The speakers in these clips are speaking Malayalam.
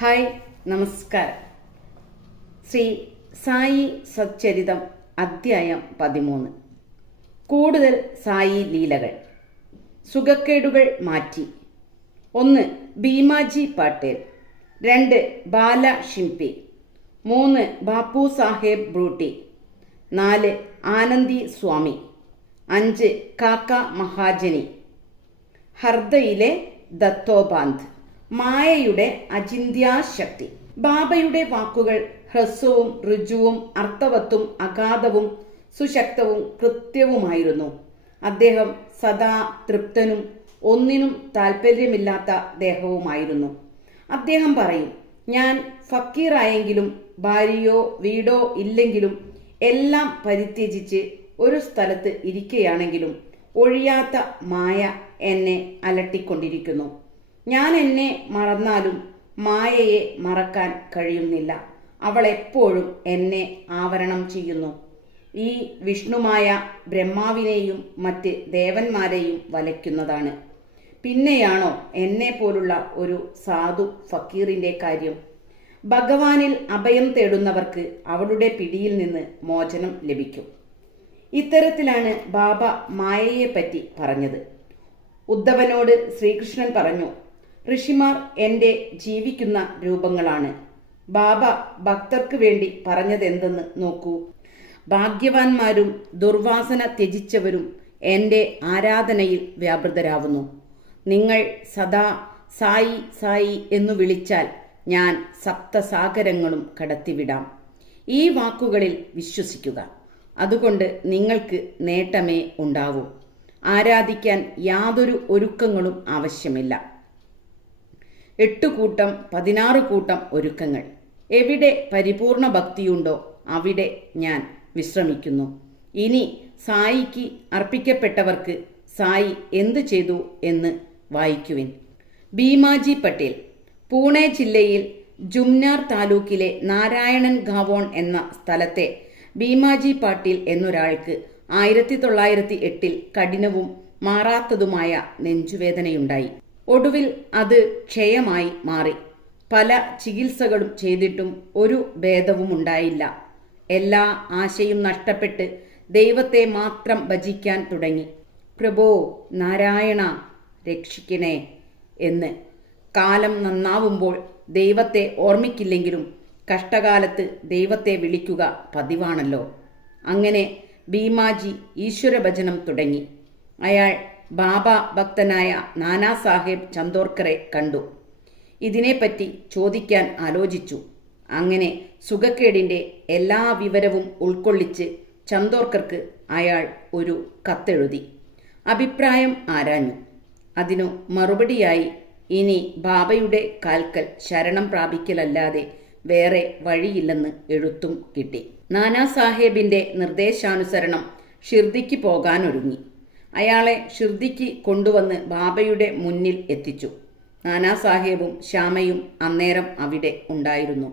ഹായ്, നമസ്കാരം. ശ്രീ സായി സച്ചരിതം അധ്യായം 13. കൂടുതൽ സായി ലീലകൾ. സുഖക്കേടുകൾ മാറ്റി. 1. ഭീമാജി പട്ടേൽ. 2. ബാല ഷിംപി. 3. ബാപ്പു സാഹേബ് ബ്രൂട്ടി. 4. ആനന്ദി സ്വാമി. 5. കാക്ക മഹാജനി. ഹർദയിലെ ദത്തോപാന്ത്. മായയുടെ അചിന്ത്യാശക്തി. ബാബയുടെ വാക്കുകൾ ഹ്രസ്വവും ഋജുവും അർത്ഥവത്തും അഗാധവും സുശക്തവും കൃത്യവുമായിരുന്നു. അദ്ദേഹം സദാ തൃപ്തനും ഒന്നിനും താല്പര്യമില്ലാത്ത ദേഹവുമായിരുന്നു. അദ്ദേഹം പറയും, ഞാൻ ഫക്കീറായെങ്കിലും ഭാര്യയോ വീടോ ഇല്ലെങ്കിലും എല്ലാം പരിത്യജിച്ച് ഒരു സ്ഥലത്ത് ഇരിക്കുകയാണെങ്കിലും ഒഴിയാത്ത മായ എന്നെ അലട്ടിക്കൊണ്ടിരിക്കുന്നു. ഞാൻ എന്നെ മറന്നാലും മായയെ മറക്കാൻ കഴിയുന്നില്ല. അവൾ എപ്പോഴും എന്നെ ആവരണം ചെയ്യുന്നു. ഈ വിഷ്ണുമായ ബ്രഹ്മാവിനെയും മറ്റ് ദേവന്മാരെയും വലയ്ക്കുന്നതാണ്. പിന്നെയാണോ എന്നെ പോലുള്ള ഒരു സാധു ഫക്കീറിന്റെ കാര്യം? ഭഗവാനിൽ അഭയം തേടുന്നവർക്ക് അവളുടെ പിടിയിൽ നിന്ന് മോചനം ലഭിക്കും. ഇത്തരത്തിലാണ് ബാബ മായയെപ്പറ്റി പറഞ്ഞത്. ഉദ്ധവനോട് ശ്രീകൃഷ്ണൻ പറഞ്ഞു, ഋഷിമാർ എൻ്റെ ജീവിക്കുന്ന രൂപങ്ങളാണ്. ബാബ ഭക്തർക്ക് വേണ്ടി പറഞ്ഞതെന്തെന്ന് നോക്കൂ. ഭാഗ്യവാന്മാരും ദുർവാസന ത്യജിച്ചവരും എൻ്റെ ആരാധനയിൽ വ്യാപൃതരാവുന്നു. നിങ്ങൾ സദാ സായി സായി എന്നു വിളിച്ചാൽ ഞാൻ സപ്തസാഗരങ്ങളും കടത്തിവിടാം. ഈ വാക്കുകളിൽ വിശ്വസിക്കുക. അതുകൊണ്ട് നിങ്ങൾക്ക് നേട്ടമേ ഉണ്ടാവൂ. ആരാധിക്കാൻ യാതൊരു ഒരുക്കങ്ങളും ആവശ്യമില്ല. 8 കൂട്ടം 16 കൂട്ടം ഒരുക്കങ്ങൾ. എവിടെ പരിപൂർണ ഭക്തിയുണ്ടോ അവിടെ ഞാൻ വിശ്രമിക്കുന്നു. ഇനി സായിക്ക് അർപ്പിക്കപ്പെട്ടവർക്ക് സായി എന്തു ചെയ്തു എന്ന് വായിക്കുവിൻ. ഭീമാജി പട്ടേൽ. പൂണെ ജില്ലയിൽ ജുംനാർ താലൂക്കിലെ നാരായണൻ ഗാവോൺ എന്ന സ്ഥലത്തെ ഭീമാജി പാട്ടീൽ എന്നൊരാൾക്ക് 1908 കഠിനവും മാറാത്തതുമായ നെഞ്ചുവേദനയുണ്ടായി. ഒടുവിൽ അത് ക്ഷയമായി മാറി. പല ചികിത്സകളും ചെയ്തിട്ടും ഒരു ഭേദവുമുണ്ടായില്ല. എല്ലാ ആശയും നഷ്ടപ്പെട്ട് ദൈവത്തെ മാത്രം ഭജിക്കാൻ തുടങ്ങി. പ്രഭോ നാരായണ രക്ഷിക്കണേ എന്ന്. കാലം നന്നാവുമ്പോൾ ദൈവത്തെ ഓർമ്മിക്കില്ലെങ്കിലും കഷ്ടകാലത്ത് ദൈവത്തെ വിളിക്കുക പതിവാണല്ലോ. അങ്ങനെ ഭീമാജി ഈശ്വരഭജനം തുടങ്ങി. അയാൾ ബാബ ഭക്തനായ നാനാ സാഹേബ് ചന്ദോർക്കറെ കണ്ടു. ഇതിനെപ്പറ്റി ചോദിക്കാൻ ആലോചിച്ചു. അങ്ങനെ സുഖക്കേടിൻ്റെ എല്ലാ വിവരവും ഉൾക്കൊള്ളിച്ച് ചന്ദോർക്കർക്ക് അയാൾ ഒരു കത്തെഴുതി അഭിപ്രായം ആരാഞ്ഞു. അതിനു മറുപടിയായി ഇനി ബാബയുടെ കാൽക്കൽ ശരണം പ്രാപിക്കലല്ലാതെ വേറെ വഴിയില്ലെന്ന് എഴുത്തും കിട്ടി. നാനാ സാഹേബിന്റെ നിർദ്ദേശാനുസരണം ഷിർദിക്ക് പോകാനൊരുങ്ങി. അയാളെ ഷിർദിക്ക് കൊണ്ടുവന്ന് ബാബയുടെ മുന്നിൽ എത്തിച്ചു. നാനാ സാഹേബും ശ്യാമയും അന്നേരം അവിടെ ഉണ്ടായിരുന്നു.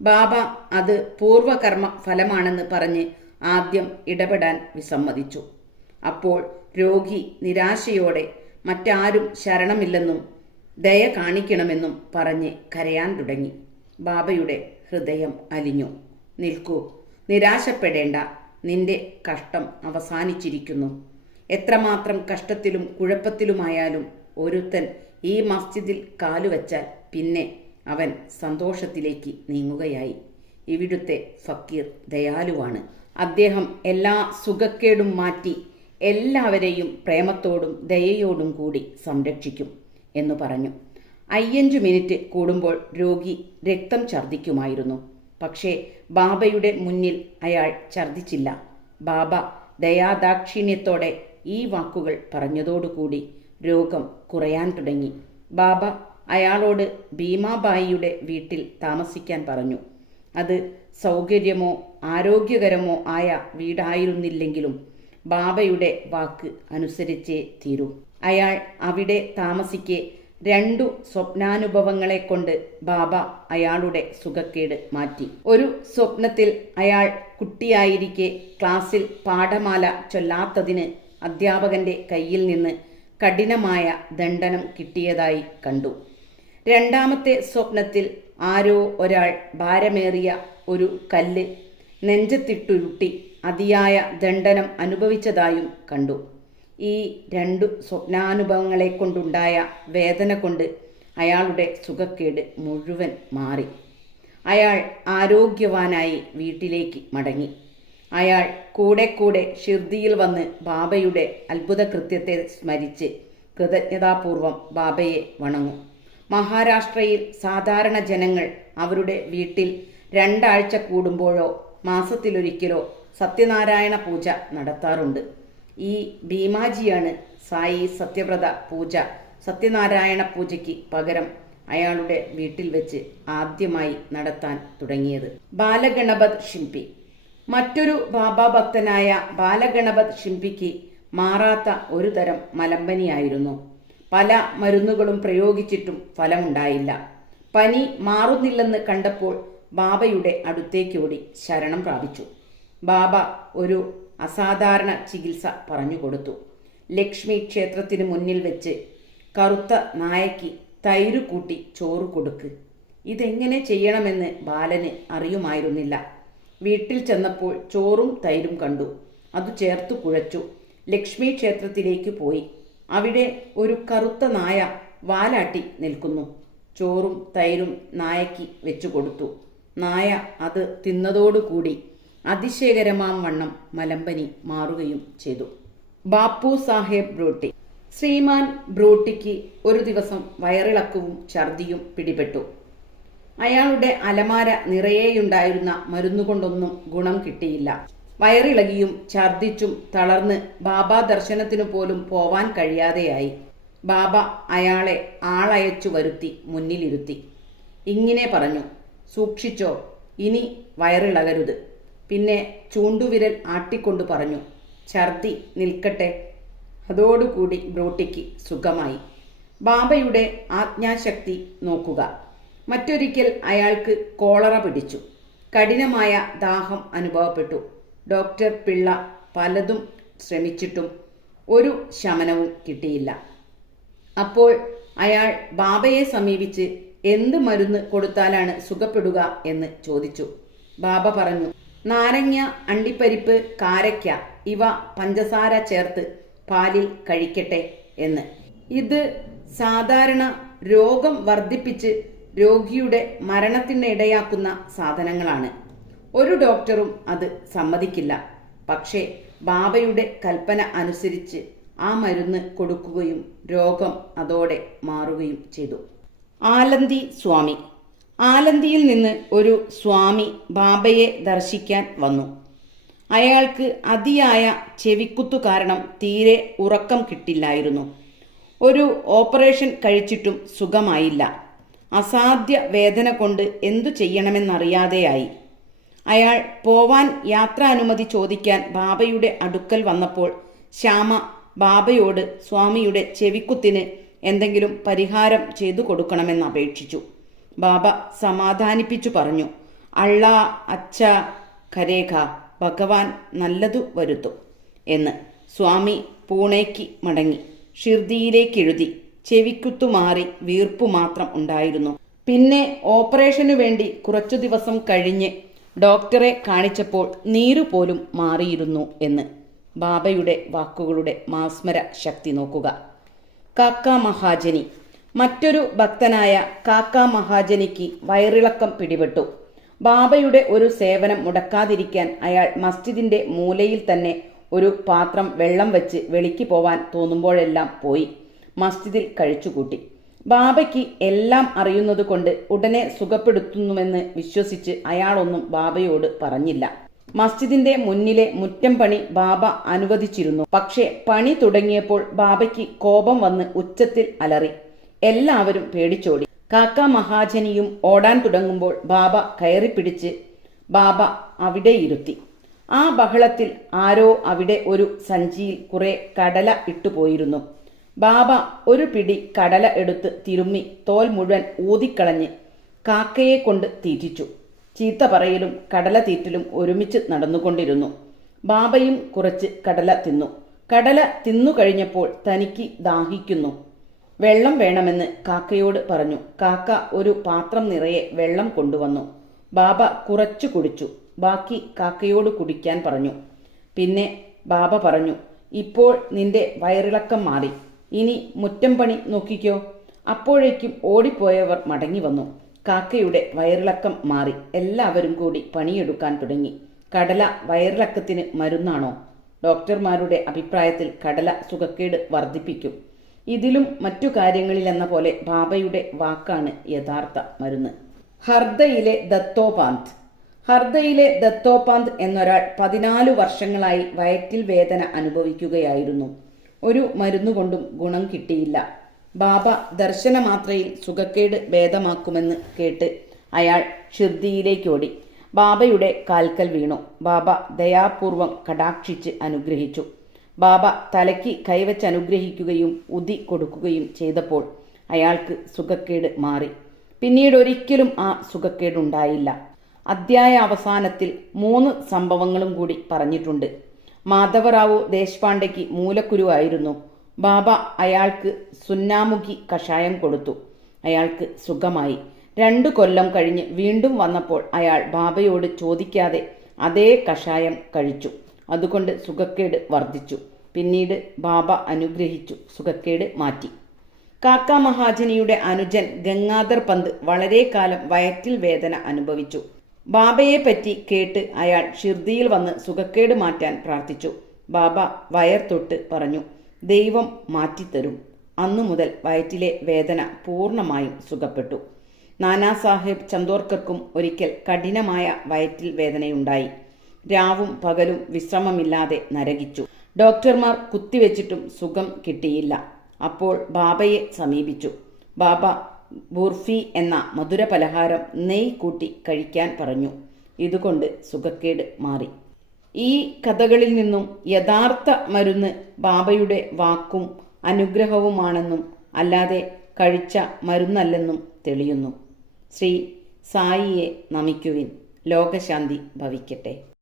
ബാബ അത് പൂർവകർമ്മ ഫലമാണെന്ന് പറഞ്ഞ് ആദ്യം ഇടപെടാൻ വിസമ്മതിച്ചു. അപ്പോൾ രോഗി നിരാശയോടെ മറ്റാരും ശരണമില്ലെന്നും ദയ കാണിക്കണമെന്നും പറഞ്ഞ് കരയാൻ തുടങ്ങി. ബാബയുടെ ഹൃദയം അലിഞ്ഞു. നിൽക്കൂ, നിരാശപ്പെടേണ്ട, നിന്റെ കഷ്ടം അവസാനിച്ചിരിക്കുന്നു. എത്രമാത്രം കഷ്ടത്തിലും കുഴപ്പത്തിലുമായാലും ഒരുത്തൻ ഈ മസ്ജിദിൽ കാലുവച്ചാൽ പിന്നെ അവൻ സന്തോഷത്തിലേക്ക് നീങ്ങുകയായി. ഇവിടുത്തെ ഫക്കീർ ദയാലുവാണ്. അദ്ദേഹം എല്ലാ സുഖക്കേടും മാറ്റി എല്ലാവരെയും പ്രേമത്തോടും ദയയോടും കൂടി സംരക്ഷിക്കും എന്നു പറഞ്ഞു. 5 മിനിറ്റ് കൂടുമ്പോൾ രോഗി രക്തം ഛർദ്ദിക്കുമായിരുന്നു. പക്ഷേ ബാബയുടെ മുന്നിൽ അയാൾ ഛർദ്ദിച്ചില്ല. ബാബ ദയാദാക്ഷിണ്യത്തോടെ ഈ വാക്കുകൾ പറഞ്ഞതോടുകൂടി രോഗം കുറയാൻ തുടങ്ങി. ബാബ അയാളോട് ഭീമാബായിയുടെ വീട്ടിൽ താമസിക്കാൻ പറഞ്ഞു. അത് സൗകര്യമോ ആരോഗ്യകരമോ ആയ വീടായിരുന്നില്ലെങ്കിലും ബാബയുടെ വാക്ക് അനുസരിച്ചേ തീരൂ. അയാൾ അവിടെ താമസിക്കെ 2 സ്വപ്നാനുഭവങ്ങളെ കൊണ്ട് ബാബ അയാളുടെ സുഖക്കേട് മാറ്റി. ഒരു സ്വപ്നത്തിൽ അയാൾ കുട്ടിയായിരിക്കെ ക്ലാസ്സിൽ പാഠമാല ചൊല്ലാത്തതിന് അധ്യാപകന്റെ കയ്യിൽ നിന്ന് കഠിനമായ ദണ്ഡനം കിട്ടിയതായി കണ്ടു. രണ്ടാമത്തെ സ്വപ്നത്തിൽ ആരോ ഒരാൾ ഭാരമേറിയ ഒരു കല്ല് നെഞ്ചത്തിട്ടുരുട്ടി അതിയായ ദണ്ഡനം അനുഭവിച്ചതായും കണ്ടു. ഈ രണ്ടു സ്വപ്നാനുഭവങ്ങളെ കൊണ്ടുണ്ടായ വേദന കൊണ്ട് അയാളുടെ സുഖക്കേട് മുഴുവൻ മാറി. അയാൾ ആരോഗ്യവാനായി വീട്ടിലേക്ക് മടങ്ങി. അയാൾ കൂടെ ഷിർദിയിൽ വന്ന് ബാബയുടെ അത്ഭുതകൃത്യത്തെ സ്മരിച്ച് കൃതജ്ഞതാപൂർവം ബാബയെ വണങ്ങും. മഹാരാഷ്ട്രയിൽ സാധാരണ ജനങ്ങൾ അവരുടെ വീട്ടിൽ 2 ആഴ്ച കൂടുമ്പോഴോ മാസത്തിലൊരിക്കലോ സത്യനാരായണ പൂജ നടത്താറുണ്ട്. ഈ ഭീമാജിയാണ് സായി സത്യവ്രത പൂജ സത്യനാരായണ പൂജയ്ക്ക് പകരം അയാളുടെ വീട്ടിൽ വെച്ച് ആദ്യമായി നടത്താൻ തുടങ്ങിയത്. ബാലഗണപത് ഷിംപി. മറ്റൊരു ബാബാ ഭക്തനായ ബാലഗണപത് ഷിംപിക്ക് മാറാത്ത ഒരു തരം മലമ്പനിയായിരുന്നു. പല മരുന്നുകളും പ്രയോഗിച്ചിട്ടും ഫലമുണ്ടായില്ല. പനി മാറുന്നില്ലെന്ന് കണ്ടപ്പോൾ ബാബയുടെ അടുത്തേക്കോടി ശരണം പ്രാപിച്ചു. ബാബ ഒരു അസാധാരണ ചികിത്സ പറഞ്ഞുകൊടുത്തു. ലക്ഷ്മി ക്ഷേത്രത്തിന് മുന്നിൽ വെച്ച് കറുത്ത നായയ്ക്ക് തൈര് കൂട്ടി ചോറ് കൊടുക്ക്. ഇതെങ്ങനെ ചെയ്യണമെന്ന് ബാലന് അറിയുമായിരുന്നില്ല. വീട്ടിൽ ചെന്നപ്പോൾ ചോറും തൈരും കണ്ടു. അത് ചേർത്ത് കുഴച്ചു. ലക്ഷ്മി ക്ഷേത്രത്തിലേക്ക് പോയി. അവിടെ ഒരു കറുത്ത നായ വാലാട്ടി നിൽക്കുന്നു. ചോറും തൈരും നായയ്ക്ക് വെച്ചു കൊടുത്തു. നായ അത് തിന്നതോടുകൂടി അതിശയകരമാം വണ്ണം മലമ്പനി മാറുകയും ചെയ്തു. ബാപ്പു സാഹേബ് ബ്രൂട്ടി. ശ്രീമാൻ ബ്രൂട്ടിക്ക് ഒരു ദിവസം വയറിളക്കവും ഛർദിയും പിടിപെട്ടു. അയാളുടെ അലമാര നിറയെയുണ്ടായിരുന്ന മരുന്നുകൊണ്ടൊന്നും ഗുണം കിട്ടിയില്ല. വയറിളകിയും ഛർദിച്ചും തളർന്ന് ബാബാ ദർശനത്തിനു പോലും പോവാൻ കഴിയാതെയായി. ബാബ അയാളെ ആളയച്ചു വരുത്തി മുന്നിലിരുത്തി. ഇങ്ങനെ പറഞ്ഞു, സൂക്ഷിച്ചോ, ഇനി വയറിളകരുത്. പിന്നെ ചൂണ്ടുവിരൽ ആട്ടിക്കൊണ്ട് പറഞ്ഞു, ഛർദി നിൽക്കട്ടെ. അതോടുകൂടി ബ്രൂട്ടിക്ക് സുഖമായി. ബാബയുടെ ആജ്ഞാശക്തി നോക്കുക. മറ്റൊരിക്കൽ അയാൾക്ക് കോളറ പിടിച്ചു. കഠിനമായ ദാഹം അനുഭവപ്പെട്ടു. ഡോക്ടർ പിള്ള പലതും ശ്രമിച്ചിട്ടും ഒരു ശമനവും കിട്ടിയില്ല. അപ്പോൾ അയാൾ ബാബയെ സമീപിച്ച് എന്ത് മരുന്ന് കൊടുത്താലാണ് സുഖപ്പെടുക എന്ന് ചോദിച്ചു. ബാബ പറഞ്ഞു, നാരങ്ങ, അണ്ടിപ്പരിപ്പ്, കാരയ്ക്ക ഇവ പഞ്ചസാര ചേർത്ത് പാലിൽ കഴിക്കട്ടെ എന്ന്. ഇത് സാധാരണ രോഗം വർദ്ധിപ്പിച്ച് രോഗിയുടെ മരണത്തിന് ഇടയാക്കുന്ന സാധനങ്ങളാണ്. ഒരു ഡോക്ടറും അത് സമ്മതിക്കില്ല. പക്ഷേ ബാബയുടെ കൽപ്പന അനുസരിച്ച് ആ മരുന്ന് കൊടുക്കുകയും രോഗം അതോടെ മാറുകയും ചെയ്തു. ആലന്തി സ്വാമി. ആലന്തിയിൽ നിന്ന് ഒരു സ്വാമി ബാബയെ ദർശിക്കാൻ വന്നു. അയാൾക്ക് അതിയായ ചെവിക്കുത്തു കാരണം തീരെ ഉറക്കം കിട്ടില്ലായിരുന്നു. ഒരു ഓപ്പറേഷൻ കഴിച്ചിട്ടും സുഖമായില്ല. അസാധ്യ വേദന കൊണ്ട് എന്തു ചെയ്യണമെന്നറിയാതെയായി. അയാൾ പോവാൻ യാത്രാനുമതി ചോദിക്കാൻ ബാബയുടെ അടുക്കൽ വന്നപ്പോൾ ശ്യാമ ബാബയോട് സ്വാമിയുടെ ചെവിക്കുത്തിന് എന്തെങ്കിലും പരിഹാരം ചെയ്തു കൊടുക്കണമെന്ന് അപേക്ഷിച്ചു. ബാബ സമാധാനിപ്പിച്ചു പറഞ്ഞു, അള്ളാ അച്ഛ ഖരേഖ, ഭഗവാൻ നല്ലതു വരുത്തും എന്ന്. സ്വാമി പൂണേക്ക് മടങ്ങി. ഷിർദിയിലേക്കെഴുതി. ചെവിക്കുത്തു മാറി വീർപ്പു മാത്രം ഉണ്ടായിരുന്നു. പിന്നെ ഓപ്പറേഷനു വേണ്ടി കുറച്ചു ദിവസം കഴിഞ്ഞ് ഡോക്ടറെ കാണിച്ചപ്പോൾ നീരു പോലും മാറിയിരുന്നു എന്ന്. ബാബയുടെ വാക്കുകളുടെ മാസ്മര ശക്തി നോക്കുക. കാക്ക മഹാജനി. മറ്റൊരു ഭക്തനായ കാക്ക മഹാജനിക്ക് വയറിളക്കം പിടിപെട്ടു. ബാബയുടെ ഒരു സേവനം മുടക്കാതിരിക്കാൻ അയാൾ മസ്ജിദിന്റെ മൂലയിൽ തന്നെ ഒരു പാത്രം വെള്ളം വെച്ച് വെളിക്ക് പോവാൻ തോന്നുമ്പോഴെല്ലാം പോയി മസ്ജിദിൽ കഴിച്ചുകൂട്ടി. ബാബയ്ക്ക് എല്ലാം അറിയുന്നതുകൊണ്ട് ഉടനെ സുഖപ്പെടുത്തുന്നുവെന്ന് വിശ്വസിച്ച് അയാളൊന്നും ബാബയോട് പറഞ്ഞില്ല. മസ്ജിദിന്റെ മുന്നിലെ മുറ്റം പണി ബാബ അനുവദിച്ചിരുന്നു. പക്ഷേ പണി തുടങ്ങിയപ്പോൾ ബാബയ്ക്ക് കോപം വന്ന് ഉച്ചത്തിൽ അലറി. എല്ലാവരും പേടിച്ചോടി. കാക്ക മഹാജനിയും ഓടാൻ തുടങ്ങുമ്പോൾ ബാബ കയറിപ്പിടിച്ച് ബാബ അവിടെ ഇരുത്തി. ആ ബഹളത്തിൽ ആരോ അവിടെ ഒരു സഞ്ചിയിൽ കുറെ കടല ഇട്ടുപോയിരുന്നു. ബാബ ഒരു പിടി കടല എടുത്ത് തിരുമ്മി തോൽ മുഴുവൻ ഊതിക്കളഞ്ഞ് കാക്കയെ കൊണ്ട് തീറ്റിച്ചു. ചീത്ത പറയലും കടല തീറ്റലും ഒരുമിച്ച് നടന്നുകൊണ്ടിരുന്നു. ബാബയും കുറച്ച് കടല തിന്നു. കടല തിന്നു കഴിഞ്ഞപ്പോൾ തനിക്ക് ദാഹിക്കുന്നു. വെള്ളം വേണമെന്ന് കാക്കയോട് പറഞ്ഞു. കാക്ക ഒരു പാത്രം നിറയെ വെള്ളം കൊണ്ടുവന്നു. ബാബ കുറച്ചു കുടിച്ചു. ബാക്കി കാക്കയോട് കുടിക്കാൻ പറഞ്ഞു. പിന്നെ ബാബ പറഞ്ഞു, ഇപ്പോൾ നിന്റെ വയറിളക്കം മാറി. ഇനി മുറ്റം പണി നോക്കിക്കോ. അപ്പോഴേക്കും ഓടിപ്പോയവർ മടങ്ങി വന്നു. കാക്കയുടെ വയറിളക്കം മാറി. എല്ലാവരും കൂടി പണിയെടുക്കാൻ തുടങ്ങി. കടല വയറിളക്കത്തിന് മരുന്നാണോ? ഡോക്ടർമാരുടെ അഭിപ്രായത്തിൽ കടല സുഖക്കേട് വർദ്ധിപ്പിക്കും. ഇതിലും മറ്റു കാര്യങ്ങളിലെന്ന പോലെ ബാബയുടെ വാക്കാണ് യഥാർത്ഥ മരുന്ന്. ഹർദയിലെ ദത്തോപാന്ത്. ഹർദയിലെ ദത്തോപാന്ത് എന്നൊരാൾ 14 വർഷങ്ങളായി വയറ്റിൽ വേദന അനുഭവിക്കുകയായിരുന്നു. ഒരു മരുന്നുകൊണ്ടും ഗുണം കിട്ടിയില്ല. ബാബ ദർശനമാത്രയിൽ സുഖക്കേട് ഭേദമാക്കുമെന്ന് കേട്ട് അയാൾ ഷിർദിയിലേക്കോടി. ബാബയുടെ കാൽക്കൽ വീണു. ബാബ ദയാപൂർവം കടാക്ഷിച്ച് അനുഗ്രഹിച്ചു. ബാബ തലയ്ക്ക് കൈവച്ച് അനുഗ്രഹിക്കുകയും ഉതി കൊടുക്കുകയും ചെയ്തപ്പോൾ അയാൾക്ക് സുഖക്കേട് മാറി. പിന്നീട് ഒരിക്കലും ആ സുഖക്കേടുണ്ടായില്ല. അധ്യായ അവസാനത്തിൽ 3 സംഭവങ്ങളും കൂടി പറഞ്ഞിട്ടുണ്ട്. മാധവറാവു ദേശ്പാണ്ഡെക്ക് മൂലക്കുരുവായിരുന്നു. ബാബ അയാൾക്ക് സുന്നാമുഖി കഷായം കൊടുത്തു. അയാൾക്ക് സുഖമായി. 2 കൊല്ലം കഴിഞ്ഞ് വീണ്ടും വന്നപ്പോൾ അയാൾ ബാബയോട് ചോദിക്കാതെ അതേ കഷായം കഴിച്ചു. അതുകൊണ്ട് സുഖക്കേട് വർദ്ധിച്ചു. പിന്നീട് ബാബ അനുഗ്രഹിച്ചു. സുഖക്കേട് മാറ്റി. കാക്ക മഹാജനിയുടെ അനുജൻ ഗംഗാധർ പന്ത് വളരെ കാലം വയറ്റിൽ വേദന അനുഭവിച്ചു. ബാബയെപ്പറ്റി കേട്ട് അയാൾ ഷിർദിയിൽ വന്ന് സുഖക്കേട് മാറ്റാൻ പ്രാർത്ഥിച്ചു. ബാബ വയർ തൊട്ട് പറഞ്ഞു, ദൈവം മാറ്റിത്തരും. അന്നു മുതൽ വയറ്റിലെ വേദന പൂർണ്ണമായും സുഖപ്പെട്ടു. നാനാസാഹേബ് ചന്ദോർക്കർക്കും ഒരിക്കൽ കഠിനമായ വയറ്റിൽ വേദനയുണ്ടായി. രാവും പകലും വിശ്രമമില്ലാതെ നരകിച്ചു. ഡോക്ടർമാർ കുത്തിവെച്ചിട്ടും സുഖം കിട്ടിയില്ല. അപ്പോൾ ബാബയെ സമീപിച്ചു. ബാബ ബുർഫി എന്ന മധുര പലഹാരം നെയ് കൂട്ടി കഴിക്കാൻ പറഞ്ഞു. ഇതുകൊണ്ട് സുഖക്കേട് മാറി. ഈ കഥകളിൽ നിന്നും യഥാർത്ഥ മരുന്ന് ബാബയുടെ വാക്കും അനുഗ്രഹവുമാണെന്നും അല്ലാതെ കഴിച്ച മരുന്നല്ലെന്നും തെളിയുന്നു. ശ്രീ സായിയെ നമിക്കുവിൻ. ലോകശാന്തി ഭവിക്കട്ടെ.